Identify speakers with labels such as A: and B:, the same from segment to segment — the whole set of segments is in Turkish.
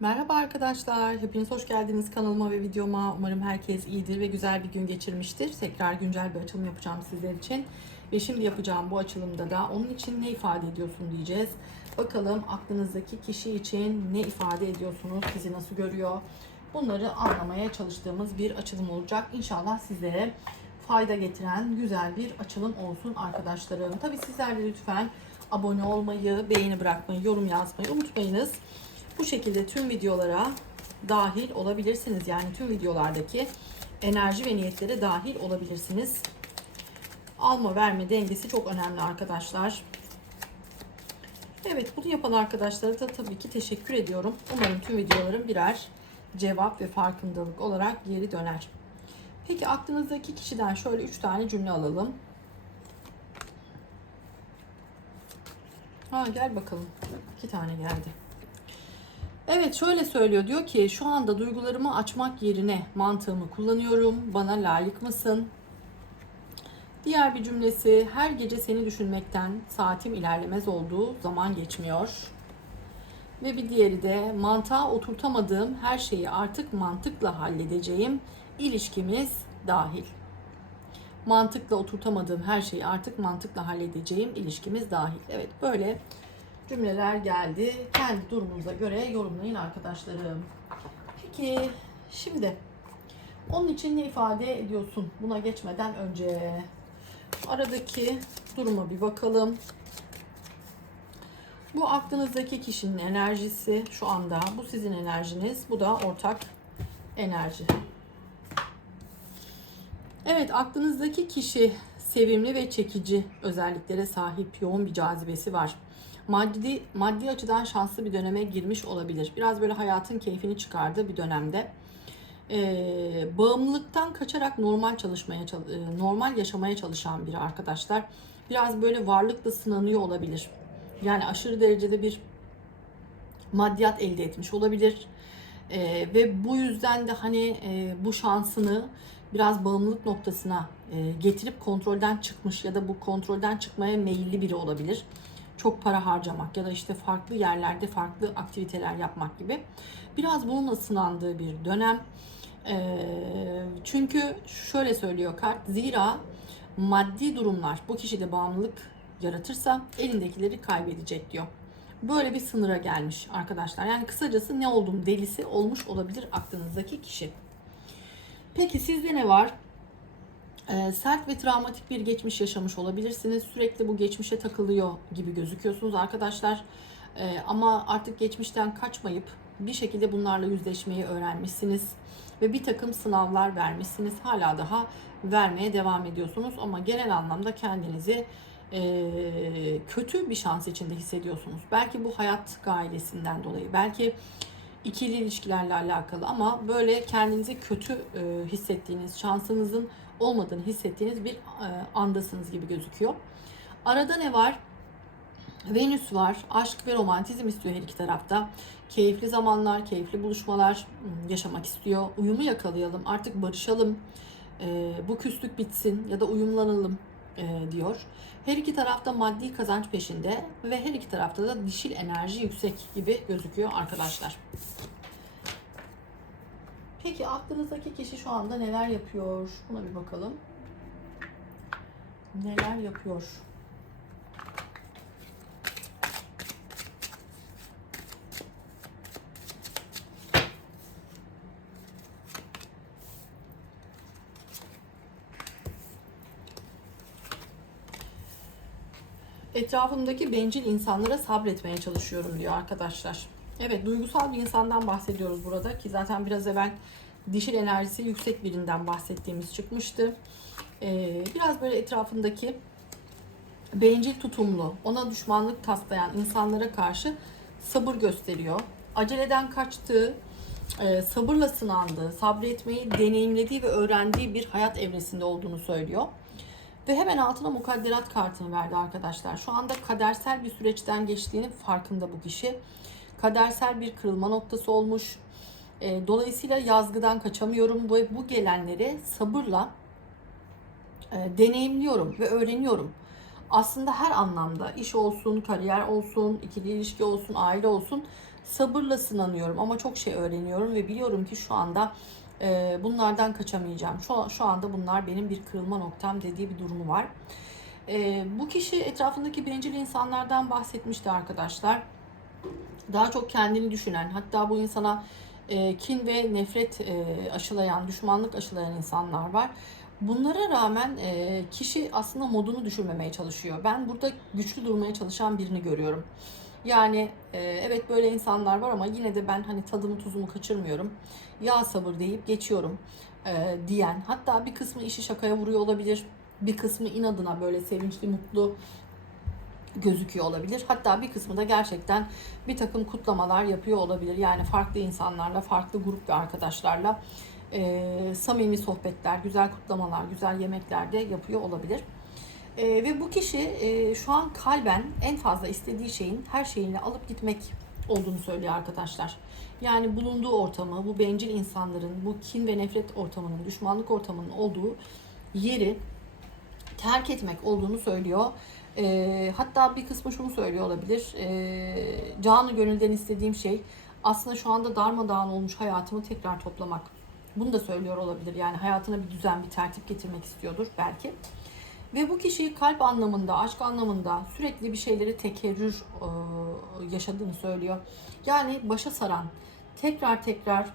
A: Merhaba arkadaşlar, hepiniz hoş geldiniz kanalıma ve videoma. Umarım herkes iyidir ve güzel bir gün geçirmiştir. Tekrar güncel bir açılım yapacağım sizler için. Ve şimdi yapacağım bu açılımda da onun için ne ifade ediyorsun diyeceğiz. Bakalım aklınızdaki kişi için ne ifade ediyorsunuz, sizi nasıl görüyor? Bunları anlamaya çalıştığımız bir açılım olacak. İnşallah sizlere fayda getiren güzel bir açılım olsun arkadaşlarım. Tabii sizler de lütfen abone olmayı, beğeni bırakmayı, yorum yazmayı unutmayınız. Bu şekilde tüm videolara dahil olabilirsiniz. Yani tüm videolardaki enerji ve niyetlere dahil olabilirsiniz. Alma verme dengesi çok önemli arkadaşlar. Evet bunu yapan arkadaşlara da tabii ki teşekkür ediyorum. Umarım tüm videolarım birer cevap ve farkındalık olarak geri döner. Peki aklınızdaki kişiden şöyle 3 tane cümle alalım. Ha gel bakalım. 2 tane geldi. Evet şöyle söylüyor diyor ki şu anda duygularımı açmak yerine mantığımı kullanıyorum. Bana layık mısın? Diğer bir cümlesi her gece seni düşünmekten saatim ilerlemez olduğu zaman geçmiyor. Ve bir diğeri de mantığa oturtamadığım her şeyi artık mantıkla halledeceğim. İlişkimiz dahil. Mantıkla oturtamadığım her şeyi artık mantıkla halledeceğim. ilişkimiz dahil. Evet böyle cümleler geldi. Kendi durumunuza göre yorumlayın arkadaşlarım. Peki şimdi onun için ne ifade ediyorsun buna geçmeden önce? Aradaki duruma bir bakalım. Bu aklınızdaki kişinin enerjisi şu anda. Bu sizin enerjiniz. Bu da ortak enerji. Evet aklınızdaki kişi sevimli ve çekici özelliklere sahip yoğun bir cazibesi var maddi maddi açıdan şanslı bir döneme girmiş olabilir. Biraz böyle hayatın keyfini çıkardığı bir dönemde. Ee, bağımlılıktan kaçarak normal çalışmaya e, normal yaşamaya çalışan biri arkadaşlar. Biraz böyle varlıkla sınanıyor olabilir. Yani aşırı derecede bir maddiyat elde etmiş olabilir. Ee, ve bu yüzden de hani e, bu şansını biraz bağımlılık noktasına e, getirip kontrolden çıkmış ya da bu kontrolden çıkmaya meyilli biri olabilir çok para harcamak ya da işte farklı yerlerde farklı aktiviteler yapmak gibi. Biraz bununla sınandığı bir dönem. Çünkü şöyle söylüyor kart. Zira maddi durumlar bu kişide bağımlılık yaratırsa elindekileri kaybedecek diyor. Böyle bir sınıra gelmiş arkadaşlar. Yani kısacası ne oldum delisi olmuş olabilir aklınızdaki kişi. Peki sizde ne var? E, sert ve travmatik bir geçmiş yaşamış olabilirsiniz. Sürekli bu geçmişe takılıyor gibi gözüküyorsunuz arkadaşlar. E, ama artık geçmişten kaçmayıp bir şekilde bunlarla yüzleşmeyi öğrenmişsiniz. Ve bir takım sınavlar vermişsiniz. Hala daha vermeye devam ediyorsunuz. Ama genel anlamda kendinizi e, kötü bir şans içinde hissediyorsunuz. Belki bu hayat gailesinden dolayı. Belki ikili ilişkilerle alakalı ama böyle kendinizi kötü e, hissettiğiniz, şansınızın olmadığını hissettiğiniz bir e, andasınız gibi gözüküyor. Arada ne var? Venüs var. Aşk ve romantizm istiyor her iki tarafta. Keyifli zamanlar, keyifli buluşmalar hmm, yaşamak istiyor. Uyumu yakalayalım, artık barışalım. E, bu küslük bitsin ya da uyumlanalım e, diyor. Her iki tarafta maddi kazanç peşinde ve her iki tarafta da dişil enerji yüksek gibi gözüküyor arkadaşlar. Peki aklınızdaki kişi şu anda neler yapıyor? Buna bir bakalım. Neler yapıyor? Etrafımdaki bencil insanlara sabretmeye çalışıyorum diyor arkadaşlar. Evet duygusal bir insandan bahsediyoruz burada ki zaten biraz evvel dişil enerjisi yüksek birinden bahsettiğimiz çıkmıştı. Ee, biraz böyle etrafındaki bencil tutumlu, ona düşmanlık taslayan insanlara karşı sabır gösteriyor. Aceleden kaçtığı, e, sabırla sınandığı, sabretmeyi deneyimlediği ve öğrendiği bir hayat evresinde olduğunu söylüyor. Ve hemen altına mukadderat kartını verdi arkadaşlar. Şu anda kadersel bir süreçten geçtiğinin farkında bu kişi. Kadersel bir kırılma noktası olmuş. E, dolayısıyla yazgıdan kaçamıyorum. Bu, bu gelenleri sabırla e, deneyimliyorum ve öğreniyorum. Aslında her anlamda iş olsun, kariyer olsun, ikili ilişki olsun, aile olsun Sabırla sınanıyorum ama çok şey öğreniyorum ve biliyorum ki şu anda e, bunlardan kaçamayacağım. Şu, şu anda bunlar benim bir kırılma noktam dediği bir durumu var. E, bu kişi etrafındaki bencil insanlardan bahsetmişti arkadaşlar. Daha çok kendini düşünen, hatta bu insana e, kin ve nefret e, aşılayan, düşmanlık aşılayan insanlar var. Bunlara rağmen e, kişi aslında modunu düşürmemeye çalışıyor. Ben burada güçlü durmaya çalışan birini görüyorum. Yani e, evet böyle insanlar var ama yine de ben hani tadımı tuzumu kaçırmıyorum. Ya sabır deyip geçiyorum e, diyen. Hatta bir kısmı işi şakaya vuruyor olabilir. Bir kısmı inadına böyle sevinçli, mutlu gözüküyor olabilir. Hatta bir kısmı da gerçekten bir takım kutlamalar yapıyor olabilir. Yani farklı insanlarla, farklı grup ve arkadaşlarla e, samimi sohbetler, güzel kutlamalar, güzel yemekler de yapıyor olabilir. E, ve bu kişi e, şu an kalben en fazla istediği şeyin her şeyini alıp gitmek olduğunu söylüyor arkadaşlar. Yani bulunduğu ortamı, bu bencil insanların, bu kin ve nefret ortamının, düşmanlık ortamının olduğu yeri terk etmek olduğunu söylüyor. E, hatta bir kısmı şunu söylüyor olabilir. E, canı gönülden istediğim şey aslında şu anda darmadağın olmuş hayatımı tekrar toplamak. Bunu da söylüyor olabilir. Yani hayatına bir düzen, bir tertip getirmek istiyordur belki. Ve bu kişi kalp anlamında, aşk anlamında sürekli bir şeyleri tekerrür e, yaşadığını söylüyor. Yani başa saran, tekrar tekrar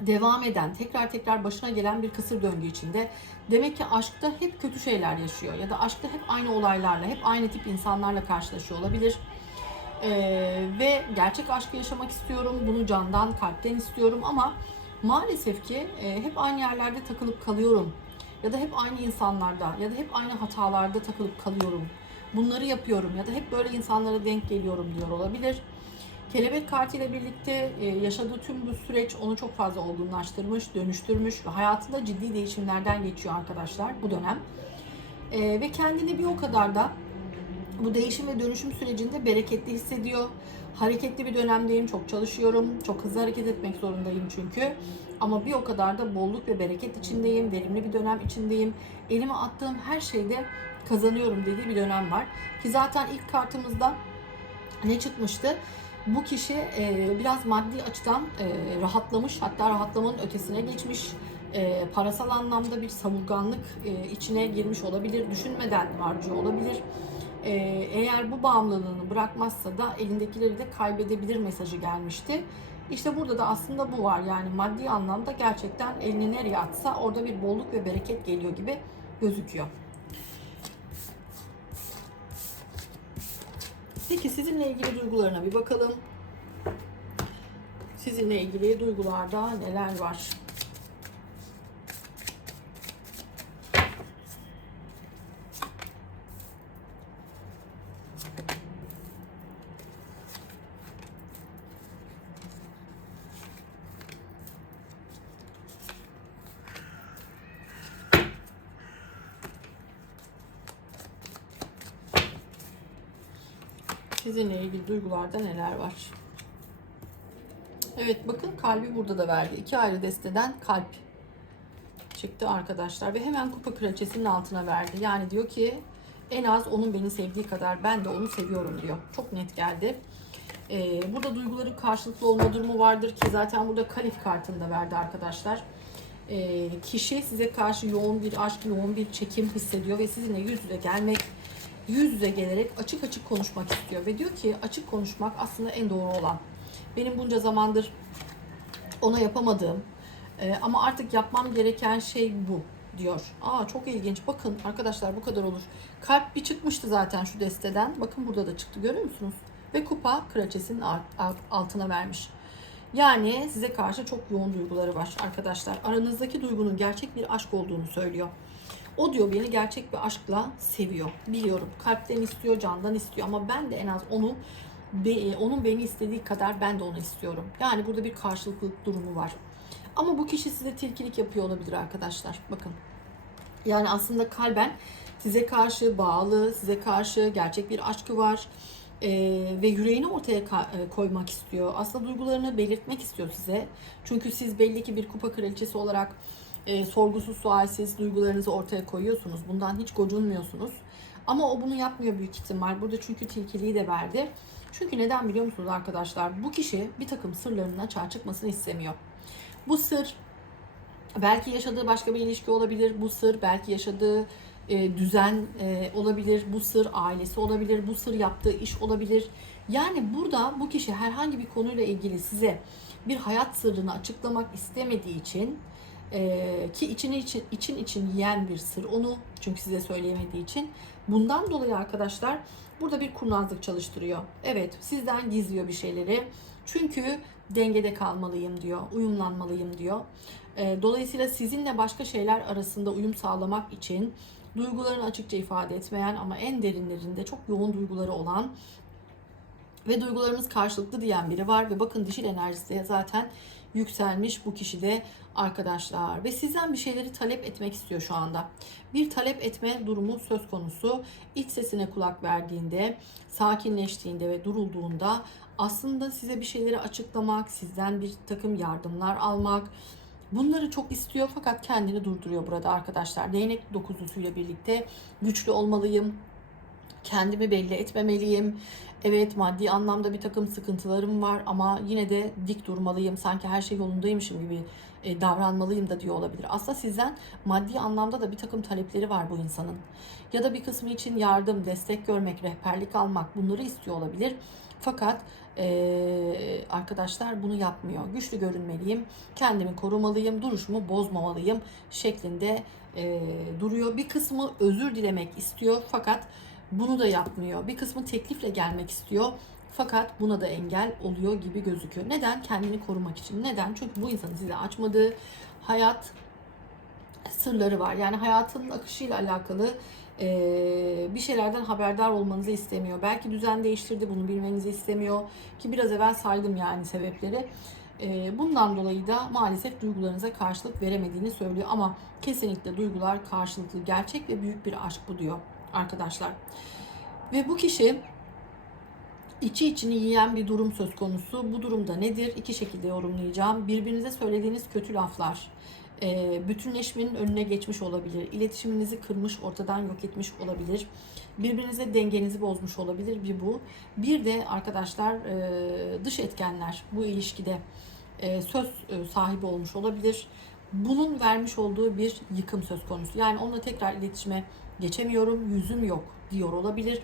A: devam eden, tekrar tekrar başına gelen bir kısır döngü içinde. Demek ki aşkta hep kötü şeyler yaşıyor ya da aşkta hep aynı olaylarla, hep aynı tip insanlarla karşılaşıyor olabilir. Ee, ve gerçek aşkı yaşamak istiyorum, bunu candan, kalpten istiyorum ama maalesef ki e, hep aynı yerlerde takılıp kalıyorum ya da hep aynı insanlarda ya da hep aynı hatalarda takılıp kalıyorum. Bunları yapıyorum ya da hep böyle insanlara denk geliyorum diyor olabilir. Kelebek kartı ile birlikte e, yaşadığı tüm bu süreç onu çok fazla olgunlaştırmış, dönüştürmüş ve hayatında ciddi değişimlerden geçiyor arkadaşlar bu dönem. E, ve kendini bir o kadar da bu değişim ve dönüşüm sürecinde bereketli hissediyor. Hareketli bir dönemdeyim, çok çalışıyorum, çok hızlı hareket etmek zorundayım çünkü. Ama bir o kadar da bolluk ve bereket içindeyim, verimli bir dönem içindeyim. Elime attığım her şeyde kazanıyorum dediği bir dönem var. Ki zaten ilk kartımızda ne çıkmıştı? Bu kişi e, biraz maddi açıdan e, rahatlamış, hatta rahatlamanın ötesine geçmiş. E, parasal anlamda bir savurganlık e, içine girmiş olabilir, düşünmeden harcıyor olabilir. E, eğer bu bağımlılığını bırakmazsa da elindekileri de kaybedebilir mesajı gelmişti. İşte burada da aslında bu var. Yani maddi anlamda gerçekten elini nereye atsa orada bir bolluk ve bereket geliyor gibi gözüküyor. Peki sizinle ilgili duygularına bir bakalım. Sizinle ilgili duygularda neler var? Sizinle ilgili duygularda neler var? Evet bakın kalbi burada da verdi. İki ayrı desteden kalp çıktı arkadaşlar. Ve hemen kupa kraliçesinin altına verdi. Yani diyor ki en az onun beni sevdiği kadar ben de onu seviyorum diyor. Çok net geldi. Ee, burada duyguların karşılıklı olma durumu vardır ki zaten burada kalif kartını da verdi arkadaşlar. Ee, kişi size karşı yoğun bir aşk, yoğun bir çekim hissediyor ve sizinle yüz yüze gelmek, yüz yüze gelerek açık açık konuşmak istiyor. Ve diyor ki açık konuşmak aslında en doğru olan. Benim bunca zamandır ona yapamadığım e, ama artık yapmam gereken şey bu diyor. Aa çok ilginç. Bakın arkadaşlar bu kadar olur. Kalp bir çıkmıştı zaten şu desteden. Bakın burada da çıktı görüyor musunuz? Ve kupa kraliçesinin altına vermiş. Yani size karşı çok yoğun duyguları var arkadaşlar. Aranızdaki duygunun gerçek bir aşk olduğunu söylüyor. O diyor beni gerçek bir aşkla seviyor. Biliyorum. Kalpten istiyor, candan istiyor ama ben de en az onu be, onun beni istediği kadar ben de onu istiyorum. Yani burada bir karşılıklılık durumu var. Ama bu kişi size tilkilik yapıyor olabilir arkadaşlar. Bakın. Yani aslında kalben size karşı bağlı, size karşı gerçek bir aşkı var. Ee, ve yüreğini ortaya ka- koymak istiyor. Aslında duygularını belirtmek istiyor size. Çünkü siz belli ki bir kupa kraliçesi olarak e, sorgusuz sualsiz duygularınızı ortaya koyuyorsunuz. Bundan hiç gocunmuyorsunuz. Ama o bunu yapmıyor büyük ihtimal. Burada çünkü tilkiliği de verdi. Çünkü neden biliyor musunuz arkadaşlar? Bu kişi bir takım sırlarının açığa çıkmasını istemiyor. Bu sır belki yaşadığı başka bir ilişki olabilir. Bu sır belki yaşadığı e, düzen e, olabilir. Bu sır ailesi olabilir. Bu sır yaptığı iş olabilir. Yani burada bu kişi herhangi bir konuyla ilgili size bir hayat sırrını açıklamak istemediği için e, ki içini için, için için yiyen bir sır onu çünkü size söyleyemediği için bundan dolayı arkadaşlar burada bir kurnazlık çalıştırıyor. Evet sizden gizliyor bir şeyleri. Çünkü dengede kalmalıyım diyor, uyumlanmalıyım diyor. E, dolayısıyla sizinle başka şeyler arasında uyum sağlamak için duygularını açıkça ifade etmeyen ama en derinlerinde çok yoğun duyguları olan ve duygularımız karşılıklı diyen biri var ve bakın dişil enerjisi zaten yükselmiş bu kişide arkadaşlar ve sizden bir şeyleri talep etmek istiyor şu anda. Bir talep etme durumu söz konusu. İç sesine kulak verdiğinde, sakinleştiğinde ve durulduğunda aslında size bir şeyleri açıklamak, sizden bir takım yardımlar almak, Bunları çok istiyor fakat kendini durduruyor burada arkadaşlar. Değnek dokuzlusuyla birlikte güçlü olmalıyım, kendimi belli etmemeliyim. Evet maddi anlamda bir takım sıkıntılarım var ama yine de dik durmalıyım. Sanki her şey yolundaymışım gibi e, davranmalıyım da diyor olabilir. Aslında sizden maddi anlamda da bir takım talepleri var bu insanın. Ya da bir kısmı için yardım, destek görmek, rehberlik almak bunları istiyor olabilir. Fakat e, arkadaşlar bunu yapmıyor. Güçlü görünmeliyim, kendimi korumalıyım, duruşumu bozmamalıyım şeklinde e, duruyor. Bir kısmı özür dilemek istiyor fakat bunu da yapmıyor. Bir kısmı teklifle gelmek istiyor. Fakat buna da engel oluyor gibi gözüküyor. Neden? Kendini korumak için. Neden? Çünkü bu insanın size açmadığı hayat sırları var. Yani hayatının akışıyla alakalı e, bir şeylerden haberdar olmanızı istemiyor. Belki düzen değiştirdi bunu bilmenizi istemiyor. Ki biraz evvel saydım yani sebepleri. E, bundan dolayı da maalesef duygularınıza karşılık veremediğini söylüyor. Ama kesinlikle duygular karşılıklı, gerçek ve büyük bir aşk bu diyor arkadaşlar. Ve bu kişi içi içini yiyen bir durum söz konusu. Bu durumda nedir? İki şekilde yorumlayacağım. Birbirinize söylediğiniz kötü laflar, e, bütünleşmenin önüne geçmiş olabilir. İletişiminizi kırmış, ortadan yok etmiş olabilir. Birbirinize dengenizi bozmuş olabilir bir bu. Bir de arkadaşlar e, dış etkenler bu ilişkide e, söz sahibi olmuş olabilir. Bunun vermiş olduğu bir yıkım söz konusu. Yani onunla tekrar iletişime geçemiyorum, yüzüm yok diyor olabilir.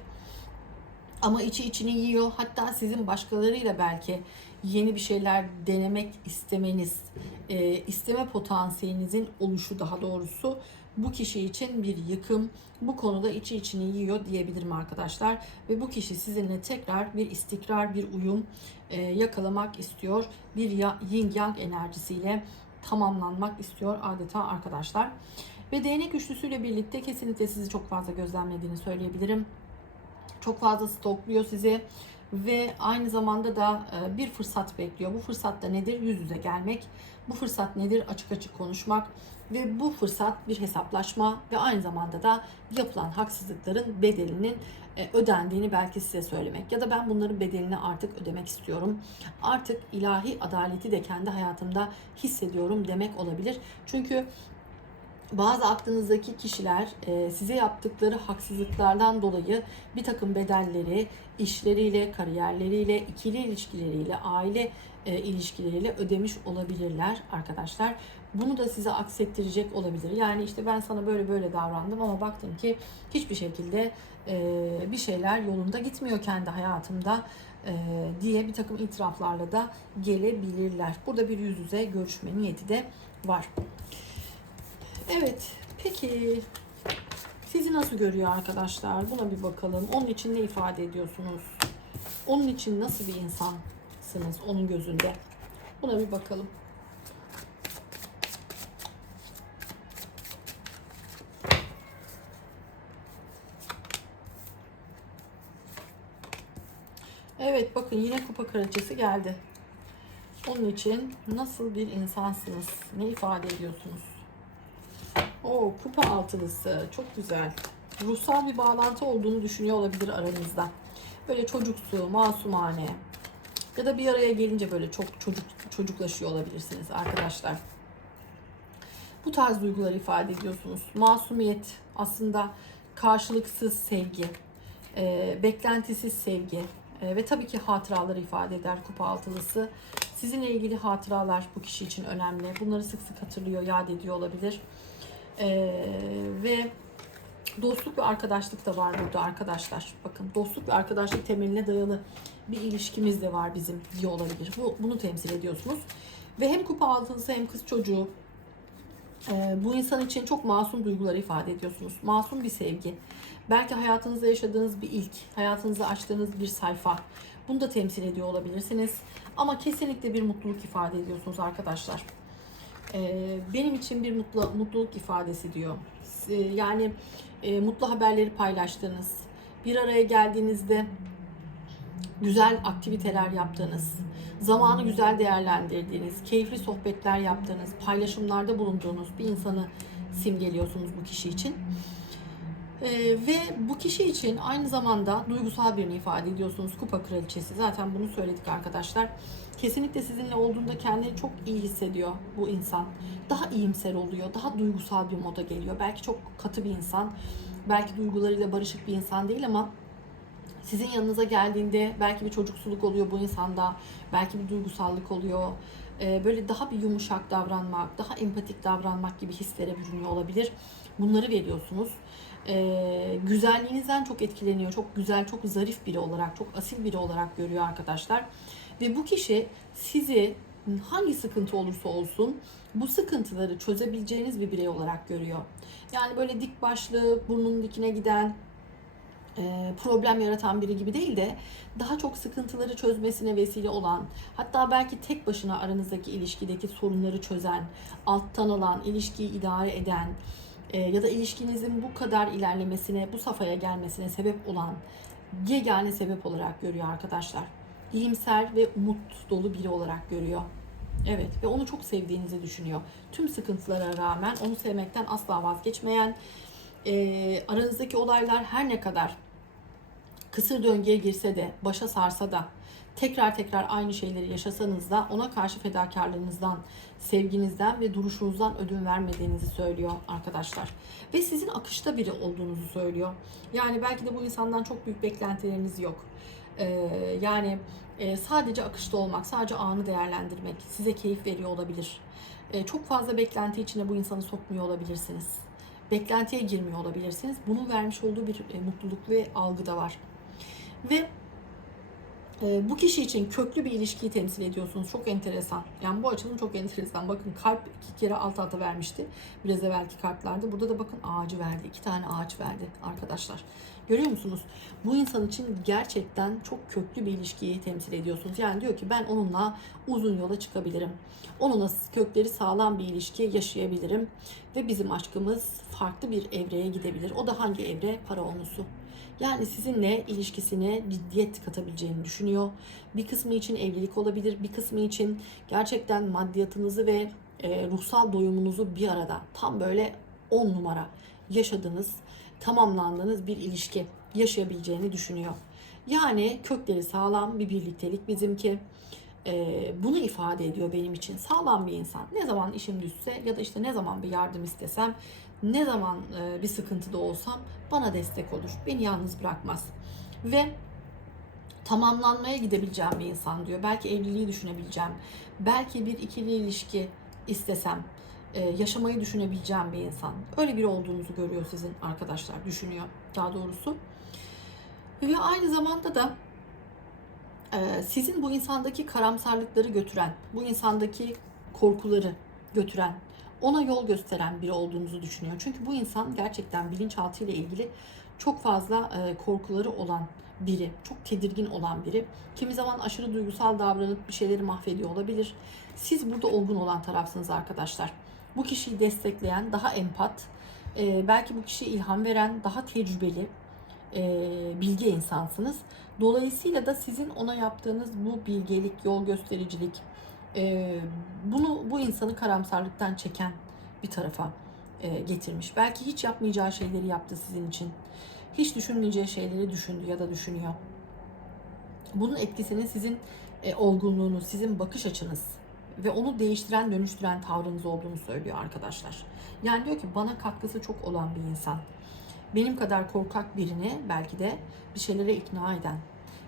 A: Ama içi içini yiyor. Hatta sizin başkalarıyla belki yeni bir şeyler denemek istemeniz, e, isteme potansiyelinizin oluşu daha doğrusu bu kişi için bir yıkım, bu konuda içi içini yiyor diyebilirim arkadaşlar. Ve bu kişi sizinle tekrar bir istikrar, bir uyum e, yakalamak istiyor. Bir yin yang enerjisiyle tamamlanmak istiyor adeta arkadaşlar. Ve değnek üçlüsüyle birlikte kesinlikle sizi çok fazla gözlemlediğini söyleyebilirim. Çok fazla stokluyor sizi ve aynı zamanda da e, bir fırsat bekliyor. Bu fırsat da nedir? Yüz yüze gelmek. Bu fırsat nedir? Açık açık konuşmak ve bu fırsat bir hesaplaşma ve aynı zamanda da yapılan haksızlıkların bedelinin e, ödendiğini belki size söylemek ya da ben bunların bedelini artık ödemek istiyorum. Artık ilahi adaleti de kendi hayatımda hissediyorum demek olabilir. Çünkü bazı aklınızdaki kişiler e, size yaptıkları haksızlıklardan dolayı bir takım bedelleri işleriyle, kariyerleriyle, ikili ilişkileriyle, aile e, ilişkileriyle ödemiş olabilirler arkadaşlar. Bunu da size aksettirecek olabilir. Yani işte ben sana böyle böyle davrandım ama baktım ki hiçbir şekilde e, bir şeyler yolunda gitmiyor kendi hayatımda diye bir takım itiraflarla da gelebilirler. Burada bir yüz yüze görüşme niyeti de var. Evet, peki sizi nasıl görüyor arkadaşlar? Buna bir bakalım. Onun için ne ifade ediyorsunuz? Onun için nasıl bir insansınız onun gözünde? Buna bir bakalım. Evet bakın yine kupa kraliçesi geldi. Onun için nasıl bir insansınız? Ne ifade ediyorsunuz? O kupa altılısı çok güzel. Ruhsal bir bağlantı olduğunu düşünüyor olabilir aranızda. Böyle çocuksu, masumane ya da bir araya gelince böyle çok çocuk çocuklaşıyor olabilirsiniz arkadaşlar. Bu tarz duyguları ifade ediyorsunuz. Masumiyet aslında karşılıksız sevgi, e, beklentisiz sevgi, E, ve tabii ki hatıraları ifade eder kupa altılısı. Sizinle ilgili hatıralar bu kişi için önemli. Bunları sık sık hatırlıyor, yad ediyor olabilir. E, ve dostluk ve arkadaşlık da var burada arkadaşlar. Bakın dostluk ve arkadaşlık temeline dayalı bir ilişkimiz de var bizim diyor olabilir. Bu, bunu temsil ediyorsunuz. Ve hem kupa altılısı hem kız çocuğu e, bu insan için çok masum duyguları ifade ediyorsunuz. Masum bir sevgi. Belki hayatınızda yaşadığınız bir ilk, hayatınızda açtığınız bir sayfa. Bunu da temsil ediyor olabilirsiniz. Ama kesinlikle bir mutluluk ifade ediyorsunuz arkadaşlar. E, benim için bir mutlu, mutluluk ifadesi diyor. E, yani e, mutlu haberleri paylaştığınız, bir araya geldiğinizde güzel aktiviteler yaptığınız, zamanı güzel değerlendirdiğiniz, keyifli sohbetler yaptığınız, paylaşımlarda bulunduğunuz bir insanı simgeliyorsunuz bu kişi için. Ee, ve bu kişi için aynı zamanda duygusal birini ifade ediyorsunuz. Kupa kraliçesi. Zaten bunu söyledik arkadaşlar. Kesinlikle sizinle olduğunda kendini çok iyi hissediyor bu insan. Daha iyimser oluyor. Daha duygusal bir moda geliyor. Belki çok katı bir insan. Belki duygularıyla barışık bir insan değil ama sizin yanınıza geldiğinde belki bir çocuksuluk oluyor bu insanda, belki bir duygusallık oluyor. Ee, böyle daha bir yumuşak davranmak, daha empatik davranmak gibi hislere bürünüyor olabilir. Bunları veriyorsunuz. Ee, güzelliğinizden çok etkileniyor. Çok güzel, çok zarif biri olarak, çok asil biri olarak görüyor arkadaşlar. Ve bu kişi sizi hangi sıkıntı olursa olsun bu sıkıntıları çözebileceğiniz bir birey olarak görüyor. Yani böyle dik başlı, burnunun dikine giden, e, problem yaratan biri gibi değil de daha çok sıkıntıları çözmesine vesile olan, hatta belki tek başına aranızdaki ilişkideki sorunları çözen, alttan alan, ilişkiyi idare eden e, ya da ilişkinizin bu kadar ilerlemesine, bu safhaya gelmesine sebep olan yegane sebep olarak görüyor arkadaşlar. İyimser ve umut dolu biri olarak görüyor. Evet ve onu çok sevdiğinizi düşünüyor. Tüm sıkıntılara rağmen onu sevmekten asla vazgeçmeyen, e, aranızdaki olaylar her ne kadar kısır döngüye girse de, başa sarsa da, tekrar tekrar aynı şeyleri yaşasanız da ona karşı fedakarlığınızdan, sevginizden ve duruşunuzdan ödün vermediğinizi söylüyor arkadaşlar. Ve sizin akışta biri olduğunuzu söylüyor. Yani belki de bu insandan çok büyük beklentileriniz yok. Ee, yani e, sadece akışta olmak, sadece anı değerlendirmek size keyif veriyor olabilir. Ee, çok fazla beklenti içine bu insanı sokmuyor olabilirsiniz beklentiye girmiyor olabilirsiniz. Bunun vermiş olduğu bir e, mutluluk ve algı da var. Ve e, bu kişi için köklü bir ilişkiyi temsil ediyorsunuz. Çok enteresan. Yani bu açılım çok enteresan. Bakın kalp iki kere alt alta vermişti. Biraz evvelki kartlarda. Burada da bakın ağacı verdi. İki tane ağaç verdi arkadaşlar. Görüyor musunuz? Bu insan için gerçekten çok köklü bir ilişkiyi temsil ediyorsunuz. Yani diyor ki ben onunla uzun yola çıkabilirim. Onunla kökleri sağlam bir ilişki yaşayabilirim. Ve bizim aşkımız farklı bir evreye gidebilir. O da hangi evre? Para onusu. Yani sizinle ilişkisine ciddiyet katabileceğini düşünüyor. Bir kısmı için evlilik olabilir, bir kısmı için gerçekten maddiyatınızı ve e, ruhsal doyumunuzu bir arada tam böyle 10 numara yaşadığınız, tamamlandığınız bir ilişki yaşayabileceğini düşünüyor. Yani kökleri sağlam bir birliktelik bizimki. Ee, bunu ifade ediyor benim için. Sağlam bir insan. Ne zaman işim düşse ya da işte ne zaman bir yardım istesem ne zaman e, bir sıkıntıda olsam bana destek olur. Beni yalnız bırakmaz. Ve tamamlanmaya gidebileceğim bir insan diyor. Belki evliliği düşünebileceğim. Belki bir ikili ilişki istesem e, yaşamayı düşünebileceğim bir insan. Öyle biri olduğunuzu görüyor sizin arkadaşlar. Düşünüyor daha doğrusu. Ve aynı zamanda da e, sizin bu insandaki karamsarlıkları götüren, bu insandaki korkuları götüren, ona yol gösteren biri olduğunuzu düşünüyor. Çünkü bu insan gerçekten bilinçaltı ile ilgili çok fazla e, korkuları olan biri, çok tedirgin olan biri. Kimi zaman aşırı duygusal davranıp bir şeyleri mahvediyor olabilir. Siz burada olgun olan tarafsınız arkadaşlar. Bu kişiyi destekleyen, daha empat, e, belki bu kişiye ilham veren, daha tecrübeli, e, bilgi insansınız. Dolayısıyla da sizin ona yaptığınız bu bilgelik, yol göstericilik, e, bunu bu insanı karamsarlıktan çeken bir tarafa e, getirmiş. Belki hiç yapmayacağı şeyleri yaptı sizin için. Hiç düşünmeyeceği şeyleri düşündü ya da düşünüyor. Bunun etkisinin sizin e, olgunluğunuz, sizin bakış açınız ve onu değiştiren, dönüştüren tavrınız olduğunu söylüyor arkadaşlar. Yani diyor ki bana katkısı çok olan bir insan. Benim kadar korkak birini belki de bir şeylere ikna eden,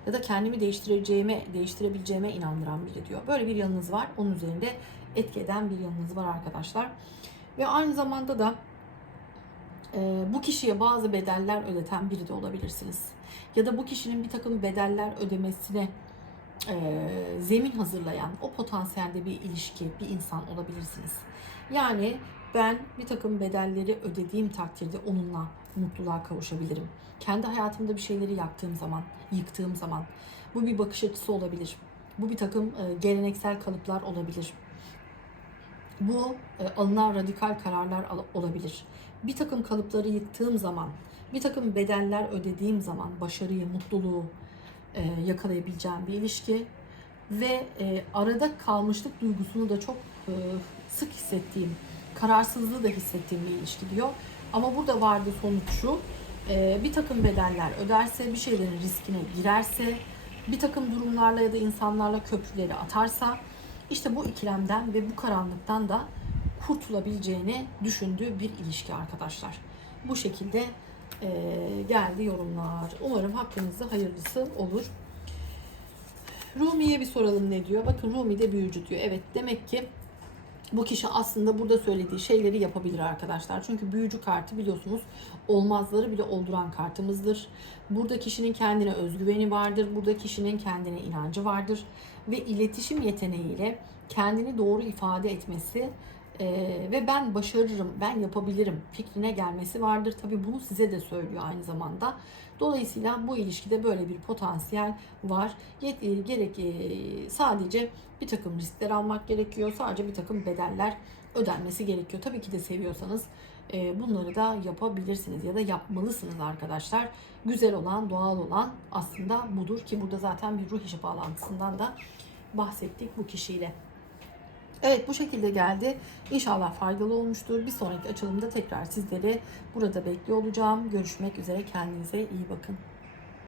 A: ya da kendimi değiştireceğime, değiştirebileceğime inandıran biri diyor. Böyle bir yanınız var. Onun üzerinde etki eden bir yanınız var arkadaşlar. Ve aynı zamanda da e, bu kişiye bazı bedeller ödeten biri de olabilirsiniz. Ya da bu kişinin bir takım bedeller ödemesine e, zemin hazırlayan o potansiyelde bir ilişki, bir insan olabilirsiniz. Yani ben bir takım bedelleri ödediğim takdirde onunla mutluluğa kavuşabilirim. Kendi hayatımda bir şeyleri yaktığım zaman, yıktığım zaman bu bir bakış açısı olabilir. Bu bir takım e, geleneksel kalıplar olabilir. Bu e, alınan radikal kararlar olabilir. Bir takım kalıpları yıktığım zaman, bir takım bedeller ödediğim zaman başarıyı, mutluluğu e, yakalayabileceğim bir ilişki ve arada kalmışlık duygusunu da çok sık hissettiğim, kararsızlığı da hissettiğim bir ilişki diyor. Ama burada vardı sonuç şu, e, bir takım bedeller öderse, bir şeylerin riskine girerse, bir takım durumlarla ya da insanlarla köprüleri atarsa, işte bu ikilemden ve bu karanlıktan da kurtulabileceğini düşündüğü bir ilişki arkadaşlar. Bu şekilde e, geldi yorumlar. Umarım hakkınızda hayırlısı olur. Rumi'ye bir soralım ne diyor. Bakın Rumi de büyücü diyor. Evet demek ki bu kişi aslında burada söylediği şeyleri yapabilir arkadaşlar. Çünkü büyücü kartı biliyorsunuz olmazları bile olduran kartımızdır. Burada kişinin kendine özgüveni vardır. Burada kişinin kendine inancı vardır. Ve iletişim yeteneğiyle kendini doğru ifade etmesi e, ve ben başarırım, ben yapabilirim fikrine gelmesi vardır. Tabii bunu size de söylüyor aynı zamanda. Dolayısıyla bu ilişkide böyle bir potansiyel var. Yet- e, Gerek e, sadece bir takım riskler almak gerekiyor. Sadece bir takım bedeller ödenmesi gerekiyor. Tabii ki de seviyorsanız e, bunları da yapabilirsiniz ya da yapmalısınız arkadaşlar. Güzel olan, doğal olan aslında budur ki burada zaten bir ruh işi bağlantısından da bahsettik bu kişiyle. Evet bu şekilde geldi. İnşallah faydalı olmuştur. Bir sonraki açılımda tekrar sizleri burada bekliyor olacağım. Görüşmek üzere. Kendinize iyi bakın.